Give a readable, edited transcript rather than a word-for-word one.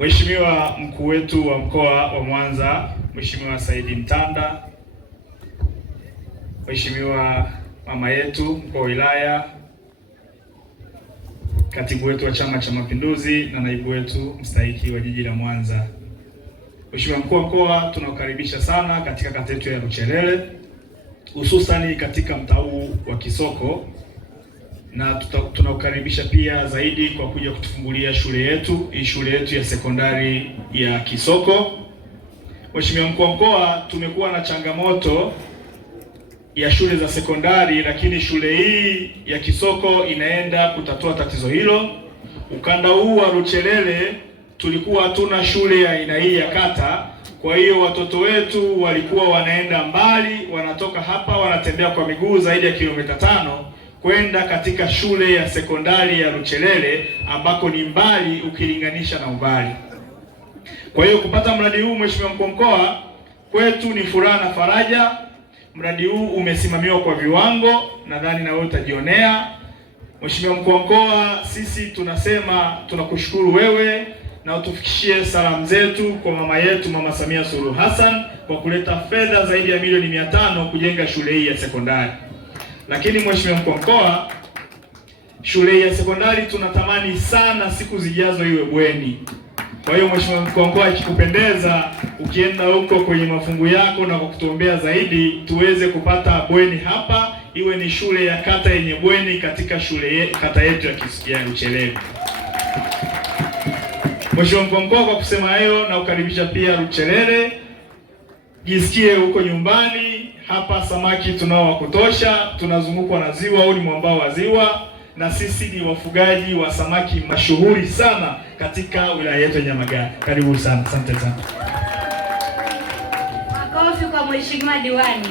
Mheshimiwa mkuu wetu wa mkoa wa Mwanza, Mheshimiwa Saidi Mtanda, Mheshimiwa mama yetu mkuu wa wilaya, katibu wetu wa Chama cha Mapinduzi na naibu wetu mstahiki wa jiji la Mwanza. Mheshimiwa mkuu wa mkoa, tunakukaribisha sana katika kata yetu ya Luchelele, hususani katika mtaa huu wa Kisoko, na tunakukaribisha pia zaidi kwa kuja kutufungulia shule yetu, hii shule yetu ya sekondari ya Kisoko. Mheshimiwa mkuu wa mkoa, tumekuwa na changamoto ya shule za sekondari, lakini shule hii ya Kisoko inaenda kutatua tatizo hilo. Ukanda huu wa Luchelele tulikuwa hatuna shule ya aina hii ya kata, kwa hiyo watoto wetu walikuwa wanaenda mbali, wanatoka hapa wanatembea kwa miguu zaidi ya kilomita 5 kwenda katika shule ya sekondari ya Luchelele ambako ni mbali ukilinganisha na umbali. Kwa hiyo kupata mradi huu, Mheshimiwa mkuu wa mkoa, kwetu ni furaha na faraja. Mradi huu umesimamiwa kwa viwango, nadhani na wewe utajionea. Mheshimiwa mkuu wa mkoa, sisi tunasema tunakushukuru wewe na utufikishie salamu zetu kwa mama yetu Mama Samia Suluhu Hassan kwa kuleta fedha zaidi ya milioni 500 kujenga shule hii ya sekondari. Lakini Mheshimiwa mkuu wa mkoa, shule hii ya sekondari tunatamani sana siku zijazo iwe bweni. Kwa hiyo Mheshimiwa mkuu wa mkoa, ikikupendeza, ukienda huko kwenye mafungu yako na kwa kutuombea zaidi, tuweze kupata bweni hapa, iwe ni shule ya kata yenye bweni katika kata yetu ya Luchelele. Mheshimiwa mkuu wa mkoa, kwa kusema hayo na kukaribisha pia Luchelele, jisikie huko nyumbani. Hapa samaki tunao wa kutosha, tunazungukwa na ziwa, au ni mwambao wa ziwa, na sisi ni wafugaji wa samaki mashuhuri sana katika wilaya yetu ya Nyamagana. Karibu sana, asante sana. Makofi kwa Mheshimiwa Diwani.